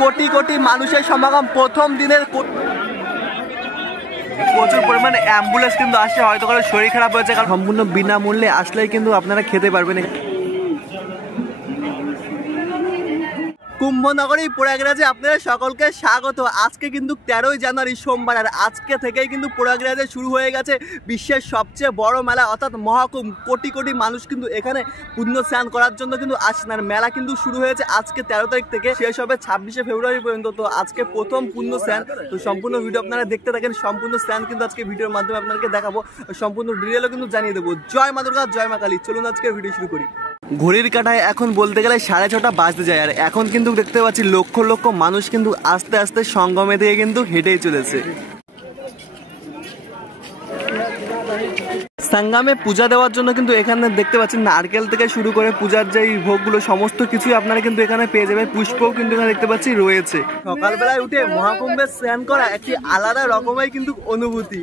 কোটি কোটি মানুষের সমাগম প্রথম দিনের প্রচুর পরিমাণে অ্যাম্বুলেন্স কিন্তু আসছে, হয়তো কারো শরীর খারাপ হয়েছে, কারণ সম্পূর্ণ বিনামূল্যে আসলেই কিন্তু আপনারা খেতে পারবেন। কুম্ভনগরী প্রয়াগরাজে আপনাদের সকলকে স্বাগত। আজকে কিন্তু 13ই জানুয়ারি সোমবার, আর আজকে থেকেই কিন্তু প্রয়াগরাজে শুরু হয়ে গেছে বিশ্বের সবচেয়ে বড় মেলা অর্থাৎ মহাকুম্ভ। কোটি কোটি মানুষ কিন্তু এখানে পুণ্য স্নান করার জন্য কিন্তু আসছেন। আর মেলা কিন্তু শুরু হয়েছে আজকে 13 তারিখ থেকে, শেষ হবে 26শে ফেব্রুয়ারি পর্যন্ত। তো আজকে প্রথম পুণ্য স্নান, তো সম্পূর্ণ ভিডিও আপনারা দেখতে থাকেন। সম্পূর্ণ স্নান কিন্তু আজকে ভিডিওর মাধ্যমে আপনাদেরকে দেখাবো, সম্পূর্ণ ডিটেলও কিন্তু জানিয়ে দেবো। জয় মা দুর্গা, জয় মা কালী। চলুন আজকে ভিডিও শুরু করি। ঘড়ির কাঁটায় এখন বলতে গেলে 6:30 বাজতে যায়, আর এখন কিন্তু দেখতে পাচ্ছি লক্ষ লক্ষ মানুষ কিন্তু আস্তে আস্তে সঙ্গমে দিয়ে কিন্তু হেঁটেই চলেছে। সঙ্গমে পূজা দেওয়ার জন্য কিন্তু এখানে দেখতে পাচ্ছেন নারকেল থেকে শুরু করে পূজার যে ভোগগুলো সমস্ত কিছুই আপনারা কিন্তু এখানে পেয়ে যাবেন। পুষ্পও কিন্তু এখানে দেখতে পাচ্ছি রয়েছে। সকালবেলায় উঠে মহাকুম্ভে স্নান করা একটি আলাদা রকমের কিন্তু অনুভূতি।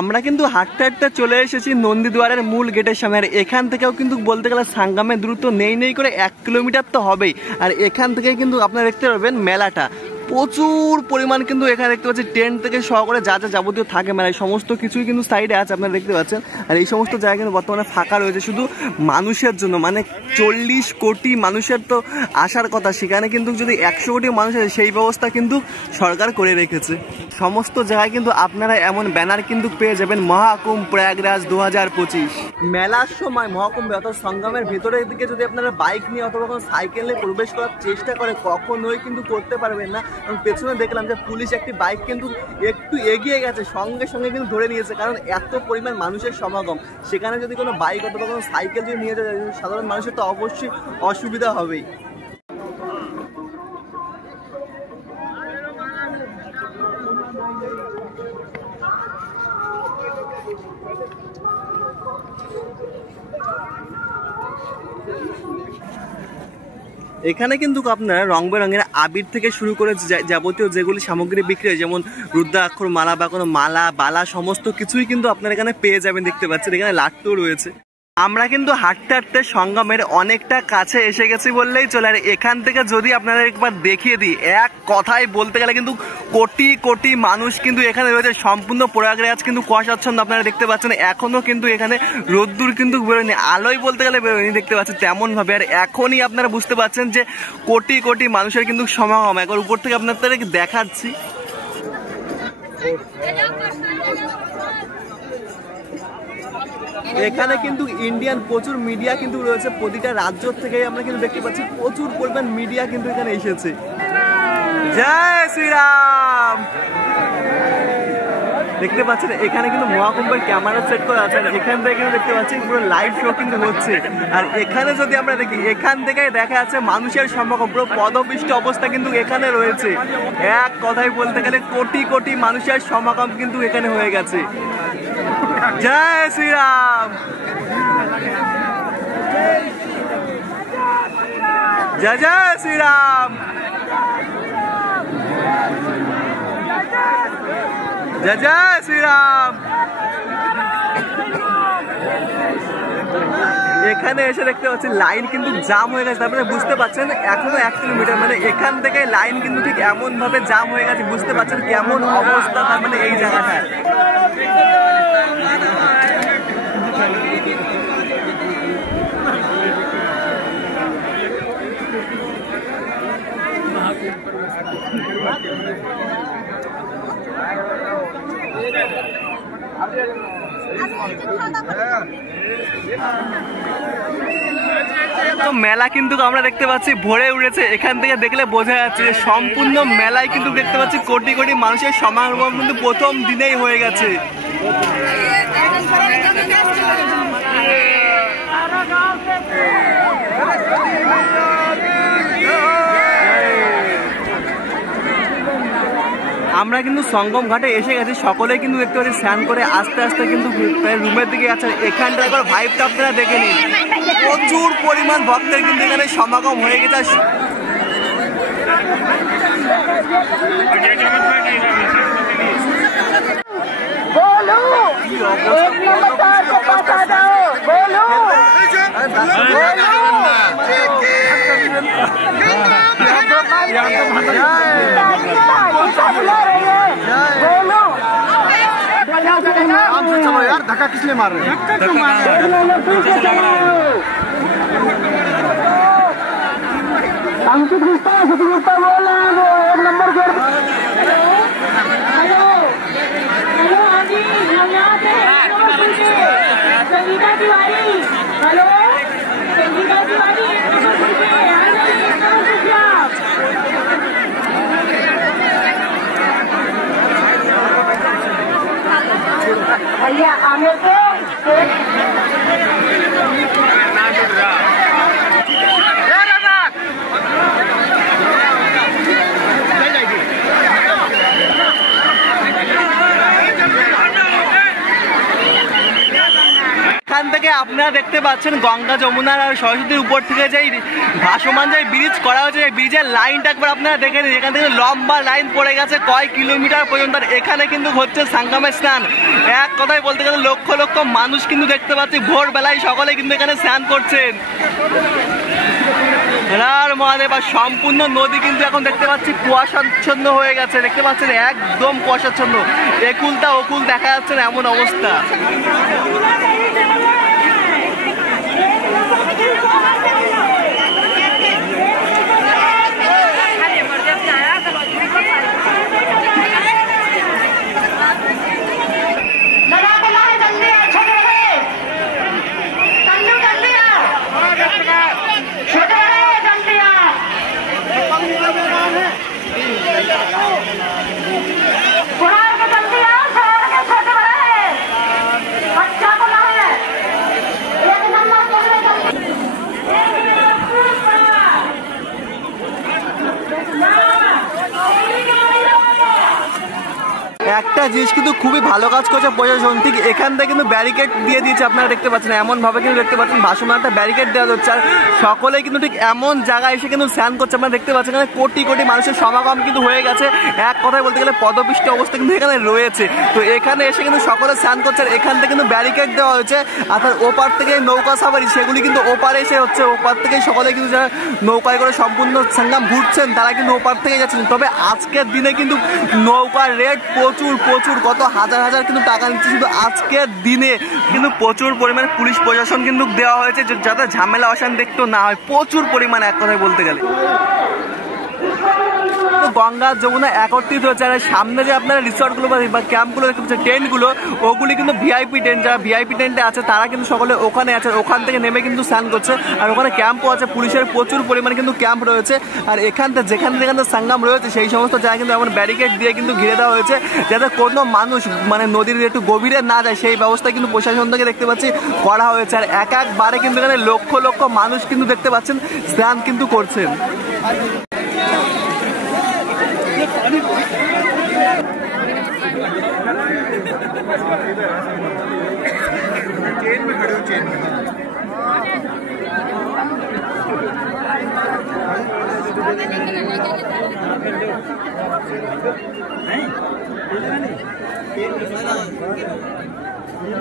আমরা কিন্তু হাঁটতে হাঁটতে চলে এসেছি নন্দীদুয়ারের মূল গেটের সামনে, আর এখান থেকেও কিন্তু বলতে গেলে সঙ্গমের দূরত্ব নেই করে 1 কিলোমিটার তো হবেই। আর এখান থেকে কিন্তু আপনারা দেখতে পাবেন মেলাটা প্রচুর পরিমাণ কিন্তু এখানে দেখতে পাচ্ছি টেন্ট থেকে সহকারে যা যা যাবতীয় থাকে মেলায় সমস্ত কিছুই কিন্তু সাইডে আছে, আপনারা দেখতে পাচ্ছেন। আর এই সমস্ত জায়গা কিন্তু বর্তমানে ফাঁকা রয়েছে শুধু মানুষের জন্য, মানে 40 কোটি মানুষের তো আসার কথা, সেখানে কিন্তু যদি 100 কোটি মানুষ আছে সেই ব্যবস্থা কিন্তু সরকার করে রেখেছে। সমস্ত জায়গায় কিন্তু আপনারা এমন ব্যানার কিন্তু পেয়ে যাবেন, মহাকুম্ভ প্রয়াগরাজ 2025। মেলার সময় মহাকুম্ভে অর্থাৎ সঙ্গমের ভেতরের দিকে যদি আপনারা বাইক নিয়ে অথবা কোনো সাইকেলে প্রবেশ করার চেষ্টা করে কখনোই কিন্তু করতে পারবেন না। এবং পেছনে দেখলাম যে পুলিশ একটি বাইক কিন্তু একটু এগিয়ে গেছে, সঙ্গে সঙ্গে কিন্তু ধরে নিয়েছে, কারণ এত পরিমাণ মানুষের সমাগম। সেখানে যদি কোনো বাইক অথবা কোনো সাইকেল যদি নিয়ে যায় সাধারণ মানুষের তো অবশ্যই অসুবিধা হবেই। এখানে কিন্তু আপনারা রং বেরঙের আবির থেকে শুরু করে যাবতীয় যেগুলি সামগ্রী বিক্রি হয়, যেমন রুদ্রাক্ষর মালা বা কোনো মালা বালা সমস্ত কিছুই কিন্তু আপনারা এখানে পেয়ে যাবেন। দেখতে পাচ্ছেন এখানে লাট্টুও রয়েছে। আমরা কিন্তু হাঁটতে হাঁটতে সঙ্গমের অনেকটা কাছে এসে গেছি বললেই চলে। আর এখান থেকে যদি আপনাদের একবার দেখিয়ে দিই, এক কথায় বলতে গেলে কিন্তু কোটি কোটি মানুষ কিন্তু এখানে রয়েছে। সম্পূর্ণ প্রয়াগরাজ কিন্তু কুয়াশাচ্ছন্ন, আপনারা দেখতে পাচ্ছেন। এখনো কিন্তু এখানে রোদ্দুর কিন্তু বেরোয়নি, আলোয় বলতে গেলে বেরোয়নি, দেখতে পাচ্ছেন তেমন ভাবে। আর এখনই আপনারা বুঝতে পারছেন যে কোটি কোটি মানুষের কিন্তু সমাগম। একবার উপর থেকে আপনাদেরকে দেখাচ্ছি। এখানে কিন্তু ইন্ডিয়ান প্রচুর মিডিয়া কিন্তু রয়েছে, প্রতিটা রাজ্য থেকে আমরা কিন্তু দেখতে পাচ্ছি প্রচুর পরিমাণ মিডিয়া কিন্তু এখানে এসেছে। জয় শ্রীরাম। দেখতে পাচ্ছেন এখানে কিন্তু মহাকুম্ভের ক্যামেরা সেট করা আছে, এখান থেকে কিন্তু দেখতে পাচ্ছি পুরো লাইভ শো কিন্তু হচ্ছে। আর এখানে যদি আমরা দেখি, এখান থেকে দেখা যাচ্ছে মানুষের সমাগম, পুরো পদপিষ্ট অবস্থা কিন্তু এখানে রয়েছে। এক কথায় বলতে গেলে কোটি কোটি মানুষের সমাগম কিন্তু এখানে হয়ে গেছে। জয় শ্রীরাম, জয় জয় শ্রীরাম, জয় জয় শ্রীরাম। এখানে এসে দেখতে পাচ্ছি লাইন কিন্তু জাম হয়ে গেছে, তারপরে বুঝতে পারছেন এখনো 1 কিলোমিটার, মানে এখান থেকে লাইন কিন্তু ঠিক এমন ভাবে জাম হয়ে গেছে, বুঝতে পারছেন কেমন অবস্থা তার মানে এই জায়গাটায়। তো মেলা কিন্তু আমরা দেখতে পাচ্ছি ভরে উঠেছে। এখান থেকে দেখলে বোঝা যাচ্ছে যে সম্পূর্ণ মেলায় কিন্তু দেখতে পাচ্ছি কোটি কোটি মানুষের সমাগম কিন্তু প্রথম দিনেই হয়ে গেছে। আমরা কিন্তু সঙ্গম ঘাটে এসে গেছি, সকলেই কিন্তু দেখতে পাচ্ছি স্নান করে আস্তে আস্তে কিন্তু রুমের দিকে যাচ্ছে। এখানটা একবার ভাইবটা আপনারা দেখে নিন, প্রচুর পরিমাণ ভক্তের কিন্তু এখানে সমাগম হয়ে গেছে। কি অবস্থা धक्का किस लिए मार रहे हैं? अंकित गुप्ता बोल रहे हैं वो 1 नंबर गेट। हेलो हाँ जी, हम यहाँ से संगीता तिवारी। हेलो संगीता तिवारी भैया आमिर के এখান থেকে আপনারা দেখতে পাচ্ছেন গঙ্গা যমুনার আর সরস্বতীর উপর থেকে যে ভাসমান যে ব্রিজ করা হয়েছে, এই ব্রিজের লাইনটা একবার আপনারা দেখে নিন। এখান থেকে লম্বা লাইন পড়ে গেছে কয় কিলোমিটার পর্যন্ত। এখানে কিন্তু হচ্ছে সাঙ্গামের স্নান। এক কথায় বলতে গেলে লক্ষ লক্ষ মানুষ কিন্তু দেখতে পাচ্ছি ভোরবেলায় সকলে কিন্তু এখানে স্নান করছেন। রার মহাদেব। আর সম্পূর্ণ নদী কিন্তু এখন দেখতে পাচ্ছি কুয়াশাচ্ছন্ন হয়ে গেছে, দেখতে পাচ্ছেন একদম কুয়াশাচ্ছন্ন, একুলটা ওকুল দেখা যাচ্ছে না এমন অবস্থা। একটা জিনিস কিন্তু খুবই ভালো কাজ করছে প্রশাসন, ঠিক এখান থেকে কিন্তু ব্যারিকেড দিয়ে দিয়েছে আপনারা দেখতে পাচ্ছেন। এমনভাবে কিন্তু দেখতে পাচ্ছেন ভাসমান একটা ব্যারিকেড দেওয়া হচ্ছে, আর সকলেই কিন্তু ঠিক এমন জায়গায় এসে কিন্তু স্নান করছে। আপনারা দেখতে পাচ্ছেন এখানে কোটি কোটি মানুষের সমাগম কিন্তু হয়ে গেছে। এক কথায় বলতে গেলে পদপিষ্ট অবস্থা কিন্তু এখানে রয়েছে। তো এখানে এসে কিন্তু সকলে স্নান করছে, আর এখান থেকে কিন্তু ব্যারিকেড দেওয়া হয়েছে। অর্থাৎ ওপার থেকে নৌকা সাফারি সেগুলি কিন্তু ওপারে এসে হচ্ছে, ওপার থেকে সকলে কিন্তু যারা নৌকায় করে সম্পূর্ণ সঙ্গম ঘুরছেন তারা কিন্তু ওপার থেকে যাচ্ছেন। তবে আজকের দিনে কিন্তু নৌকার রেট প্রচুর প্রচুর, কত হাজার হাজার কিন্তু টাকা নিচ্ছে শুধু আজকের দিনে। কিন্তু প্রচুর পরিমাণে পুলিশ প্রশাসন কিন্তু দেওয়া হয়েছে যাতে ঝামেলা অশান্তি দেখতে না হয়, প্রচুর পরিমাণে এক কথায় বলতে গেলে। গঙ্গা যমুনা একত্রিত হচ্ছে, আর সামনে যে আপনারা রিসর্টগুলো বা ক্যাম্পগুলো দেখতে পাচ্ছেন, টেন্টগুলো, ওগুলি কিন্তু ভিআইপি টেন্ট। যারা ভিআইপি টেন্টে আছে তারা কিন্তু সকলে ওখানে আছে, ওখান থেকে নেমে কিন্তু স্নান করছে। আর ওখানে ক্যাম্পও আছে, পুলিশের প্রচুর পরিমাণে কিন্তু ক্যাম্প রয়েছে। আর এখান থেকে যেখানে যেখানে সঙ্গম রয়েছে সেই সমস্ত জায়গায় কিন্তু এমন ব্যারিকেড দিয়ে কিন্তু ঘিরে দেওয়া হয়েছে যাতে কোনো মানুষ মানে নদীর একটু গভীরে না যায়, সেই ব্যবস্থা কিন্তু প্রশাসন থেকে দেখতে পাচ্ছি করা হয়েছে। আর একবারে কিন্তু এখানে লক্ষ লক্ষ মানুষ কিন্তু দেখতে পাচ্ছেন স্নান কিন্তু করছেন। चेन में खड़े हो, चेन में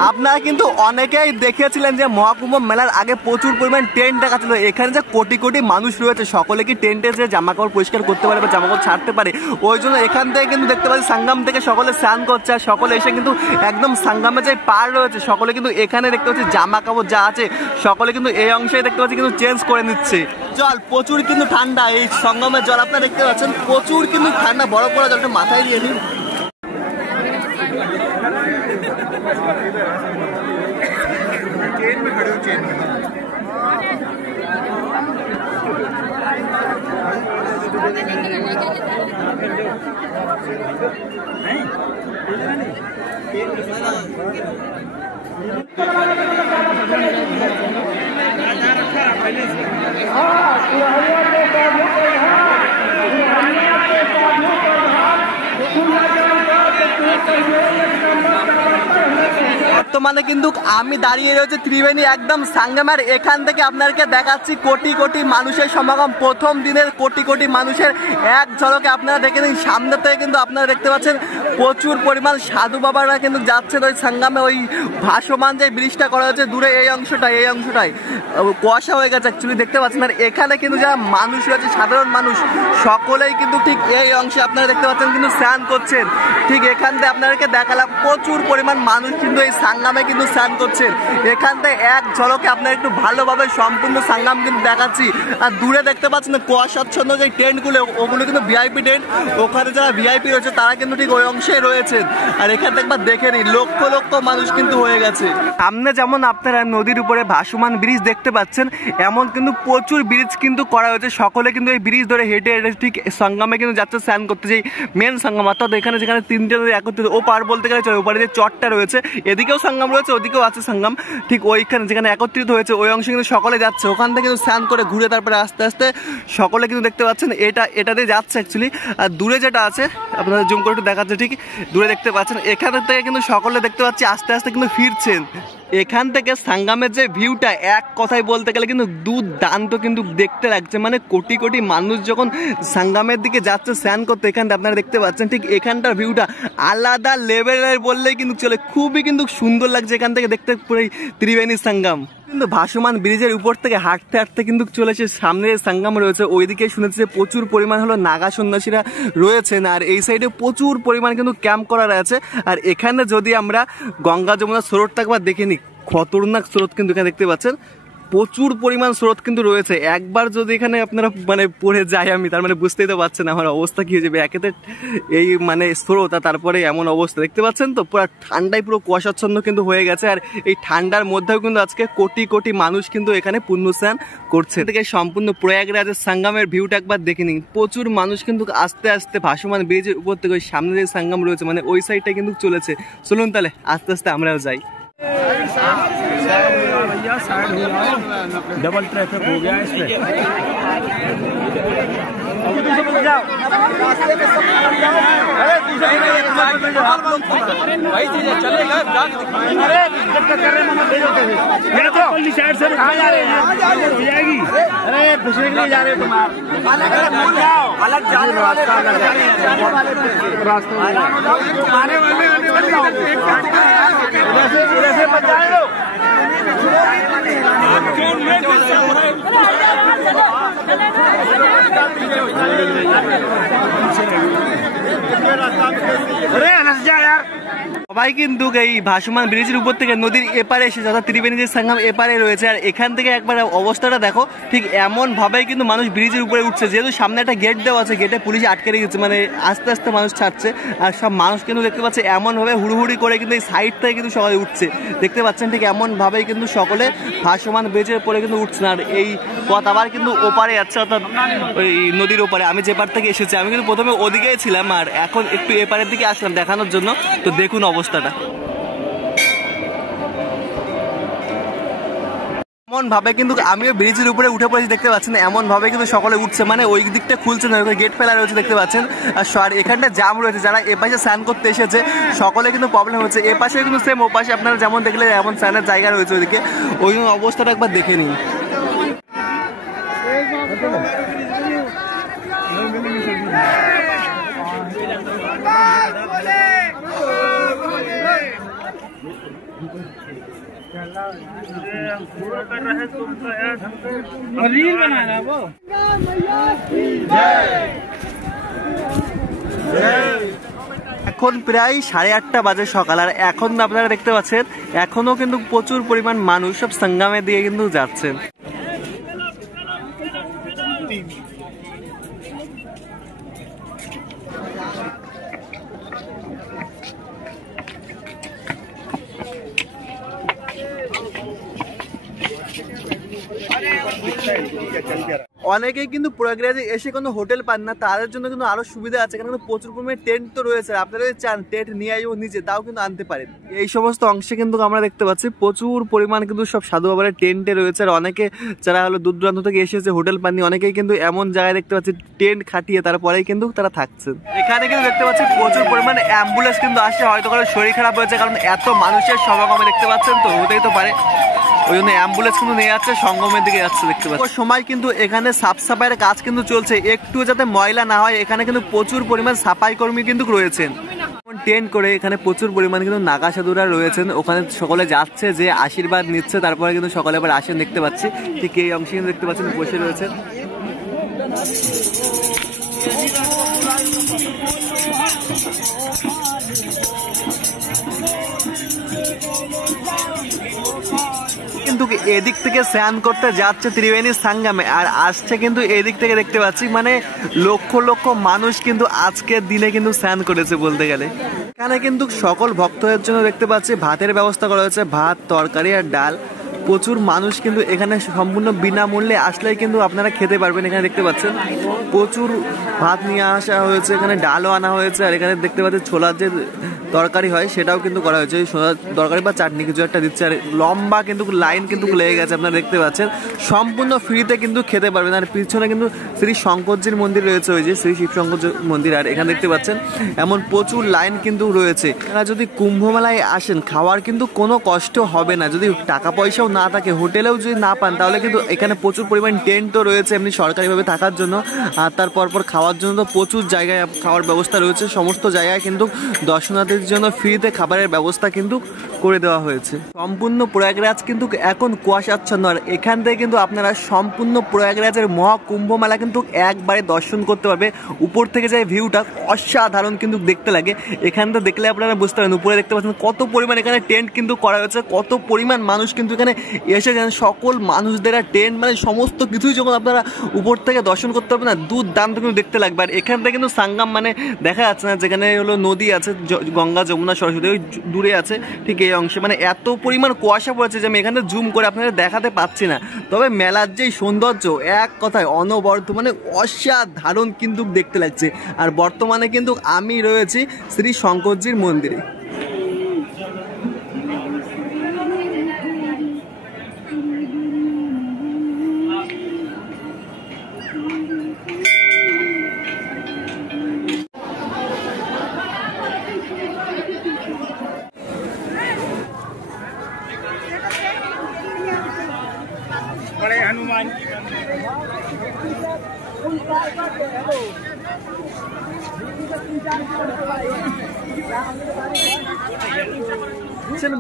আপনারা কিন্তু অনেকেই দেখেছিলেন যে মহাকুম্ভ মেলার আগে প্রচুর পরিমাণ টেন্ট দেখা ছিল। এখানে যে কোটি কোটি মানুষ রয়েছে সকলে কি টেন্টে যে জামা কাপড় পরিষ্কার করতে পারে বা জামা কাপড় ছাড়তে পারে, ওই জন্য এখান থেকে কিন্তু দেখতে পাচ্ছি সঙ্গম থেকে সকলে স্নান করছে। আর সকলে এসে কিন্তু একদম সঙ্গমে যে পার রয়েছে সকলে কিন্তু এখানে দেখতে পাচ্ছি জামা কাপড় যা আছে সকলে কিন্তু এই অংশে দেখতে পাচ্ছি কিন্তু চেঞ্জ করে নিচ্ছে। জল প্রচুর কিন্তু ঠান্ডা, এই সঙ্গমের জল আপনারা দেখতে পাচ্ছেন প্রচুর কিন্তু ঠান্ডা, বরফ পড়া জলটা মাথায় দিয়ে নিন। चेन में खड़े हो, चेन में বর্তমানে কিন্তু আমি দাঁড়িয়ে রয়েছে ত্রিবেণী একদম সঙ্গমের। এখান থেকে আপনাদেরকে দেখাচ্ছি কোটি কোটি মানুষের সমাগম, প্রথম দিনের কোটি কোটি মানুষের এক ঝলকে আপনারা দেখে নিন। সামনে থেকে কিন্তু আপনারা দেখতে পাচ্ছেন প্রচুর পরিমাণ সাধু বাবারা কিন্তু যাচ্ছেন ওই সঙ্গমে। ওই ভাসমান যে ব্রিজটা করা হয়েছে দূরে এই অংশটাই কুয়াশা হয়ে গেছে অ্যাকচুয়ালি দেখতে পাচ্ছেন। আর এখানে কিন্তু যারা মানুষ রয়েছে সাধারণ মানুষ সকলেই কিন্তু ঠিক এই অংশে আপনারা দেখতে পাচ্ছেন কিন্তু স্নান করছেন। ঠিক এখান থেকে আপনাদেরকে দেখালাম প্রচুর পরিমাণ মানুষ কিন্তু এই সঙ্গমে কিন্তু স্নান করছেন। এখান থেকে এক ঝলকে আপনার একটু ভালোভাবে সম্পূর্ণ সঙ্গম কিন্তু দেখাচ্ছি। আর দূরে দেখতে পাচ্ছেন কুয়াশাচ্ছন্ন যে টেন্টগুলো, ওগুলো কিন্তু ভিআইপি টেন্ট। ওখানে যারা ভিআইপি রয়েছে তারা কিন্তু ঠিক ওই অংশে রয়েছেন। আর এখানে একবার দেখে নিন, লক্ষ লক্ষ মানুষ কিন্তু হয়ে গেছে। সামনে যেমন আপনারা নদীর উপরে ভাসমান ব্রিজ দেখতে পাচ্ছেন, এমন কিন্তু প্রচুর ব্রিজ কিন্তু করা হয়েছে। সকলে কিন্তু এই ব্রিজ ধরে হেঁটে হেঁটে ঠিক সঙ্গমে কিন্তু যাচ্ছে স্নান করতে। যেই মেন সঙ্গম, অর্থাৎ এখানে যেখানে তিনটে নদী একত্রিত, ও পার বলতে গেলে চলে, ওপারে যে চটটা রয়েছে, এদিকেও সঙ্গম রয়েছে, ওদিকেও আছে সঙ্গম। ঠিক ওইখানে যেখানে একত্রিত হয়েছে ওই অংশে কিন্তু সকলে যাচ্ছে। ওখান থেকে কিন্তু স্নান করে ঘুরে তারপরে আস্তে আস্তে সকলে কিন্তু দেখতে পাচ্ছেন এটাতে যাচ্ছে অ্যাকচুয়ালি। আর দূরে যেটা আছে আপনাদের জুম করে একটু দেখাচ্ছে, ঠিক দূরে দেখতে পাচ্ছেন, এখান থেকে কিন্তু সকলে দেখতে পাচ্ছি আস্তে আস্তে কিন্তু ফিরছেন। এখান থেকে সঙ্গমের যে ভিউটা এক কথায় বলতে গেলে কিন্তু দুর্দান্ত কিন্তু দেখতে লাগছে। মানে কোটি কোটি মানুষ যখন সঙ্গমের দিকে যাচ্ছে স্নান করতে, এখানটা আপনারা দেখতে পাচ্ছেন, ঠিক এখানটার ভিউটা আলাদা লেভেলের বললেই কিন্তু চলে। খুবই কিন্তু সুন্দর লাগছে এখান থেকে দেখতে পুরো ত্রিবেণী সঙ্গম। কিন্তু ভাসমান ব্রিজের উপর থেকে হাঁটতে হাঁটতে কিন্তু চলেছে সামনে সঙ্গম রয়েছে। ওইদিকে শুনেছি যে প্রচুর পরিমাণ হলো নাগা সন্ন্যাসীরা রয়েছেন। আর এই সাইডে প্রচুর পরিমাণ কিন্তু ক্যাম্প করা রয়েছে। আর এখানে যদি আমরা গঙ্গা যমুনা স্রোতটা একবার দেখে নিই, খতরনাক স্রোত কিন্তু এখানে দেখতে পাচ্ছেন, প্রচুর পরিমাণ স্রোত কিন্তু রয়েছে। একবার যদি এখানে আপনারা মানে পড়ে যাই আমি, তার মানে বুঝতেই তো পারছেন আমার অবস্থা কি হয়ে যাবে। একেতে এই মানে স্রোত, আর তারপরে এমন অবস্থা দেখতে পাচ্ছেন তো, পুরো ঠান্ডায় পুরো কুয়াশাচ্ছন্ন কিন্তু হয়ে গেছে। আর এই ঠান্ডার মধ্যেও কিন্তু আজকে কোটি কোটি মানুষ কিন্তু এখানে পুণ্য স্নান করছে। থেকে সম্পূর্ণ প্রয়াগরাজের সঙ্গমের ভিউটা একবার দেখে নিন। প্রচুর মানুষ কিন্তু আস্তে আস্তে ভাসমান ব্রিজের উপর থেকে ওই সামনে যে সঙ্গম রয়েছে মানে ওই সাইডটা কিন্তু চলেছে। চলুন তাহলে আস্তে আস্তে আমরাও যাই। डबल ट्रैफिक हो गया है इसमें। वही चीज है, चलेगा साइड से कहाँ जा रहे हैं? हो जाएगी। अरे घुसने के लिए जा रहे हो तुम? अलग जा रहे हो, रास्ता সবাই কিন্তু এই ভাসমান ব্রিজের উপর থেকে নদীর এপারে এসে, অর্থাৎ ত্রিবেণী যে সঙ্গম এপারে রয়েছে। আর এখান থেকে একবার অবস্থাটা দেখো, ঠিক এমন ভাবেই কিন্তু মানুষ ব্রিজের উপরে উঠছে। যেহেতু সামনে একটা গেট দেওয়া আছে, গেটে পুলিশ আটকে রেখেছে, মানে আস্তে আস্তে মানুষ ছাড়ছে। আর সব মানুষ কিন্তু দেখতে পাচ্ছে এমনভাবে হুড়ুহুড়ি করে কিন্তু এই সাইড থেকে কিন্তু সবাই উঠছে দেখতে পাচ্ছেন। ঠিক এমনভাবেই কিন্তু সকলে ভাসমান ব্রিজের উপরে কিন্তু উঠছেন। আর এই পথ আবার কিন্তু ওপারে যাচ্ছে, অর্থাৎ ওই নদীর ওপারে। আমি যে পার থেকে এসেছি, আমি কিন্তু প্রথমে ওদিকেই ছিলাম, আর এখন একটু এপারের দিকে আসলাম দেখানোর জন্য। তো দেখুন অবস্থাটা এমন ভাবে কিন্তু আমিও ব্রিজের উপরে উঠে পড়েছি দেখতে পাচ্ছেন। এমন ভাবে কিন্তু সকলে উঠছে, মানে ওই দিকটা খুলছে না, ওই গেট ফেলা রয়েছে দেখতে পাচ্ছেন। আর এখানটা জাম রয়েছে, যারা এ পাশে স্নান করতে এসেছে সকলে কিন্তু প্রবলেম হচ্ছে। এ পাশে কিন্তু সেম ও পাশে আপনারা যেমন দেখলে এমন স্নানের জায়গা রয়েছে ওইদিকে, ওই অবস্থাটা একবার দেখে নিন। रील बना रहा वो। এখন প্রায় 8:30 বাজে সকাল। আর এখন আপনারা দেখতে পাচ্ছেন এখনো কিন্তু প্রচুর পরিমাণ মানুষ সব সঙ্গমে দিয়ে কিন্তু যাচ্ছেন। অনেকেই কিন্তু প্রয়াগরাজে এসে কোনো হোটেল পান না, তাদের জন্য কিন্তু আরো সুবিধা আছে। কারণ প্রচুর পরিমাণে টেন্ট তো রয়েছে, আপনারা যদি চান টেন্ট নিয়ে আসবো নিচে, তাও কিন্তু আনতে পারেন। এই সমস্ত অংশে কিন্তু আমরা দেখতে পাচ্ছি প্রচুর পরিমাণ কিন্তু সব সাধু বাবার টেন্টে রয়েছে। আর অনেকে যারা হলো দূর দূরান্ত থেকে এসেছে হোটেল পাননি, অনেকেই কিন্তু এমন জায়গায় দেখতে পাচ্ছি টেন্ট খাটিয়ে তারপরেই কিন্তু তারা থাকছেন। এখানে কিন্তু দেখতে পাচ্ছি প্রচুর পরিমাণে অ্যাম্বুলেন্স কিন্তু আসে, হয়তো কারো শরীর খারাপ হয়েছে, কারণ এত মানুষের সমাগমে দেখতে পাচ্ছেন, তো হতেই তো পারে। ওই জন্য অ্যাম্বুলেন্স কিন্তু নিয়ে যাচ্ছে, সঙ্গমের দিকে যাচ্ছে দেখতে পাচ্ছি। সময় কিন্তু এখানে সাফ সাফাইয়ের কাজ কিন্তু চলছে, একটু যাতে ময়লা না হয় এখানে কিন্তু প্রচুর পরিমাণ সাফাই কর্মী কিন্তু রয়েছেন। টেন্ট করে এখানে প্রচুর পরিমাণ কিন্তু নাগা সাধুরা রয়েছেন, ওখানে সকলে যাচ্ছে, যে আশীর্বাদ নিচ্ছে, তারপরে কিন্তু সকলে আবার আসেন দেখতে পাচ্ছি। ঠিক এই অংশে কিন্তু দেখতে পাচ্ছেন বসে রয়েছেন। কিন্তু এদিক থেকে স্নান করতে যাচ্ছে ত্রিবেণী সঙ্গমে, আর আসছে কিন্তু এদিক থেকে দেখতে পাচ্ছি মানে লক্ষ লক্ষ মানুষ কিন্তু আজকের দিনে কিন্তু স্নান করেছে বলতে গেলে। এখানে কিন্তু সকল ভক্তদের জন্য দেখতে পাচ্ছি ভাতের ব্যবস্থা করা হয়েছে, ভাত, তরকারি আর ডাল। প্রচুর মানুষ কিন্তু এখানে সম্পূর্ণ বিনামূল্যে আসলেই কিন্তু আপনারা খেতে পারবেন। এখানে দেখতে পাচ্ছেন প্রচুর ভাত নিয়ে আসা হয়েছে, এখানে ডালও আনা হয়েছে, আর এখানে দেখতে পাচ্ছেন ছোলার যে তরকারি হয় সেটাও কিন্তু করা হয়েছে, ছোলার তরকারি বা চাটনি কিছু একটা দিচ্ছে। আর লম্বা কিন্তু লাইন কিন্তু লেগে গেছে, আপনারা দেখতে পাচ্ছেন সম্পূর্ণ ফ্রিতে কিন্তু খেতে পারবেন। আর পিছনে কিন্তু শ্রী শঙ্করজির মন্দির রয়েছে, ওই যে শ্রী শিব শঙ্কর মন্দির। আর এখানে দেখতে পাচ্ছেন এমন প্রচুর লাইন কিন্তু রয়েছে। আপনারা যদি কুম্ভ মেলায় আসেন খাওয়ার কিন্তু কোনো কষ্ট হবে না, যদি টাকা পয়সাও না থাকে, হোটেলেও যদি না পান, তাহলে কিন্তু এখানে প্রচুর পরিমাণ টেন্টও রয়েছে এমনি সরকারিভাবে থাকার জন্য। আর তারপর খাওয়ার জন্য তো প্রচুর জায়গায় খাওয়ার ব্যবস্থা রয়েছে, সমস্ত জায়গায় কিন্তু দর্শনার্থীদের জন্য ফ্রিতে খাবারের ব্যবস্থা কিন্তু করে দেওয়া হয়েছে। সম্পূর্ণ প্রয়াগরাজ কিন্তু এখন কুয়াশাচ্ছন্ন, আর এখান থেকে কিন্তু আপনারা সম্পূর্ণ প্রয়াগরাজের মহাকুম্ভ মেলা কিন্তু একবারে দর্শন করতে পারবে। উপর থেকে যে ভিউটা অসাধারণ কিন্তু দেখতে লাগে, এখান থেকে দেখলে আপনারা বুঝতে পারেন। উপরে দেখতে পাচ্ছেন কত পরিমাণ এখানে টেন্ট কিন্তু করা হয়েছে, কত পরিমাণ মানুষ কিন্তু এখানে এসে যান। সকল মানুষদের টেন্ট মানে সমস্ত কিছুই যখন আপনারা উপর থেকে দর্শন করতে পারবেন না, দুর্দান্ত কিন্তু দেখতে লাগবে। আর এখান থেকে কিন্তু সঙ্গম মানে দেখা যাচ্ছে না, যেখানে হলো নদী আছে গঙ্গা, যমুনা, সরস্বতী, ওই দূরে আছে ঠিক এই অংশে। মানে এত পরিমাণ কুয়াশা পড়েছে যে আমি এখানে জুম করে আপনাদের দেখাতে পাচ্ছি না। তবে মেলার যেই সৌন্দর্য এক কথায় অনবরত, মানে অসাধারণ কিন্তু দেখতে লাগছে। আর বর্তমানে কিন্তু আমি রয়েছি শ্রী শঙ্করজির মন্দিরে। बड़े हनुमान जी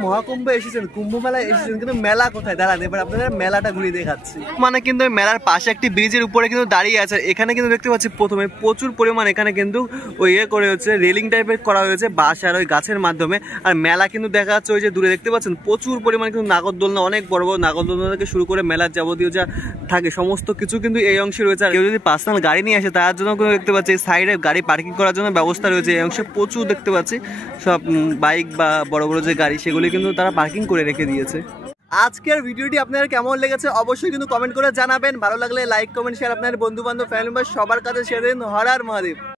মহাকুম্ভে এসেছেন, কুম্ভ মেলায় এসেছেন, কিন্তু মেলা কোথায় দাঁড়ান, এবার আপনাদের মেলাটা ঘুরিয়ে দেখাচ্ছি। মানে কিন্তু মেলার পাশে একটি ব্রিজের উপরে কিন্তু দাঁড়িয়ে আছে। এখানে কিন্তু দেখতে পাচ্ছি প্রথমে প্রচুর পরিমাণ এখানে কিন্তু ওই করে হচ্ছে রেলিং টাইপের করা হয়েছে বাঁশ আর ওই গাছের মাধ্যমে। আর মেলা কিন্তু দেখা যাচ্ছে ওই যে দূরে দেখতে পাচ্ছেন প্রচুর পরিমাণ কিন্তু নাগরদোলনা, অনেক বড় বড় নাগরদোলনা থেকে শুরু করে মেলার যাবতীয় যা থাকে সমস্ত কিছু কিন্তু এই অংশে রয়েছে। আর কেউ যদি পার্সোনাল গাড়ি নিয়ে আসে তার জন্য কিন্তু দেখতে পাচ্ছি সাইডে গাড়ি পার্কিং করার জন্য ব্যবস্থা রয়েছে। এই অংশে প্রচুর দেখতে পাচ্ছি সব বাইক বা বড় বড় যে গাড়ি সেগুলি কিন্তু তারা পার্কিং করে রেখে দিয়েছে। আজকের ভিডিওটি আপনাদের কেমন লেগেছে অবশ্যই কিন্তু কমেন্ট করে জানাবেন। ভালো লাগলে লাইক, কমেন্ট, শেয়ার আপনার বন্ধু বান্ধব, ফ্যামিলি মেম্বার সবার কাছে শেয়ার দিন। হর হর মহাদেব।